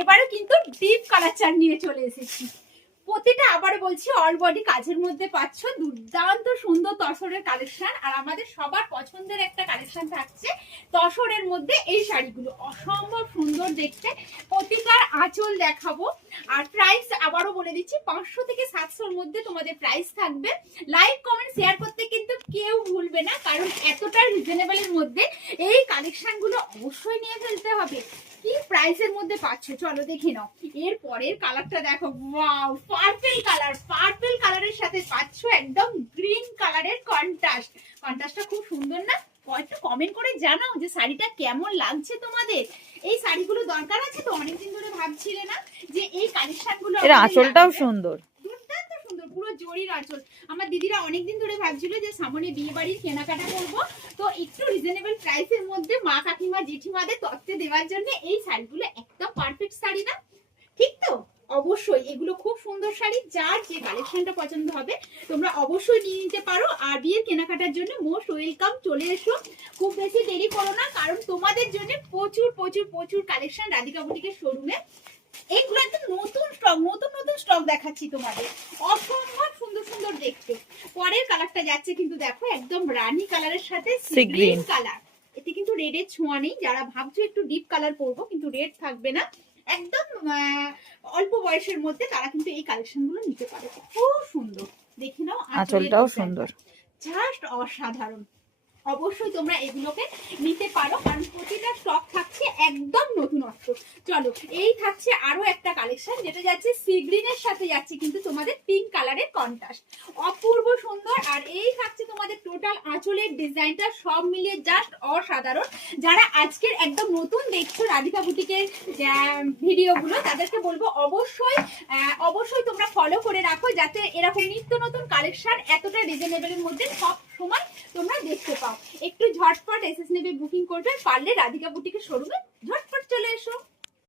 এবারে কিন্তু deep colour চার নিয়ে চলে এসেছি। প্রতিটা আবার বলছি অল বডি কাজের মধ্যে পাচ্ছ দুর্দান্ত সুন্দর তসরের কালেকশন। আর আমাদের সবার পছন্দের একটা কালেকশন থাকছে তসরের মধ্যে এই শাড়িগুলো, অসম্ভব সুন্দর দেখতে। প্রতিটার আঁচল দেখাবো। আর প্রাইস আবারও বলে দিচ্ছি 500 থেকে 700-র মধ্যে তোমাদের প্রাইস থাকবে। লাইক কমেন্ট শেয়ার করতে কিন্তু কেউ ভুলবে না, কারণ এতটা রিজনেবলের মধ্যে এই কালেকশনগুলো অবশ্যই নিয়ে ফেলতে হবে। কি প্রাইসের মধ্যে পাচ্ছ চলো দেখে নাও। এর পরের কালারটা দেখো, ওয়াও পার্পল কালার, পার্পল কালারের সাথে পাচ্ছ একদম গ্রিন কালারের কন্ট্রাস্ট। কন্ট্রাস্টটা খুব সুন্দর না? একটু কমেন্ট করে জানাও যে শাড়িটা কেমন লাগছে তোমাদের। এই শাড়িগুলো দরকার আছে তো, অনেকদিন ধরে ভাবছিলে না যে এই কালেকশনগুলো। এর আঁচলটাও সুন্দর, দুর্দান্ত সুন্দর, পুরো জরির আঁচল। আমার দিদিরা অনেকদিন ধরে ভাবছিল যে সামনে বিয়ে বাড়ির কেনাকাটা করবো, তো একটু রিজনেবল প্রাইসের মধ্যে মা কাকিমা জেঠিমাদের তত্ত্বে দেওয়ার জন্য এই শাড়িগুলো একদম পারফেক্ট শাড়ি না? ঠিক তো? অবশ্যই এগুলো খুব সুন্দর শাড়ি, যার যে কালেকশনটা পছন্দ হবে তোমরা অবশ্যই নিয়ে নিতে পারো। আর বিয়ের কেনাকাটার জন্য মোস্ট ওয়েলকাম, চলে এসো, খুব বেশি দেরি করো না, কারণ তোমাদের জন্য প্রচুর প্রচুর প্রচুর কালেকশন রাধিকা বুটিকের শোরুমে। এইগুলো একদম নতুন স্টক, নতুন নতুন স্টক দেখাচ্ছি তোমাদের, অসম্ভব সুন্দর সুন্দর দেখতে। পরের কালারটা যাচ্ছে কিন্তু দেখো একদম রানী কালারের সাথে সি গ্রিন কালার। এতে কিন্তু রেডের ছোঁয়া নেই। যারা ভাবছো একটু ডিপ কালার পরবো কিন্তু রেড থাকবে না, একদম অল্প বয়সের মধ্যে, তারা কিন্তু এই কালেকশন গুলো নিতে পারে। খুব সুন্দর, দেখে নাও আঁচলটাও সুন্দর, জাস্ট অসাধারণ। অবশ্যই তোমরা এগুলোকে নিতে পারো, কারণ প্রতিটা স্টক থাকছে একদম নতুনত্ব। চলো এই থাকছে আরো একটা কালেকশন, যেটা যাচ্ছে সি গ্রিনের সাথে যাচ্ছে কিন্তু তোমাদের পিঙ্ক কালারের কন্ট্রাস্ট, অপূর্ব সুন্দর। আর এই থাকছে তোমাদের টোটাল আঁচলের ডিজাইনটা, সব মিলিয়ে জাস্ট অসাধারণ। যারা আজকের একদম নতুন দেখছো রাধিকা বুটিকের ভিডিওগুলো, তাদেরকে বলবো অবশ্যই অবশ্যই তোমরা ফলো করে রাখো, যাতে এরকম নিত্য নতুন কালেকশন এতটা রিজনেবলের মধ্যে সব সময় তোমরা দেখতে পাও। একটু ঝটপট এসএস নেবে বুকিং করবে, পারলে রাধিকা বুটিকের শোরুমে ঝটপট চলে এসো।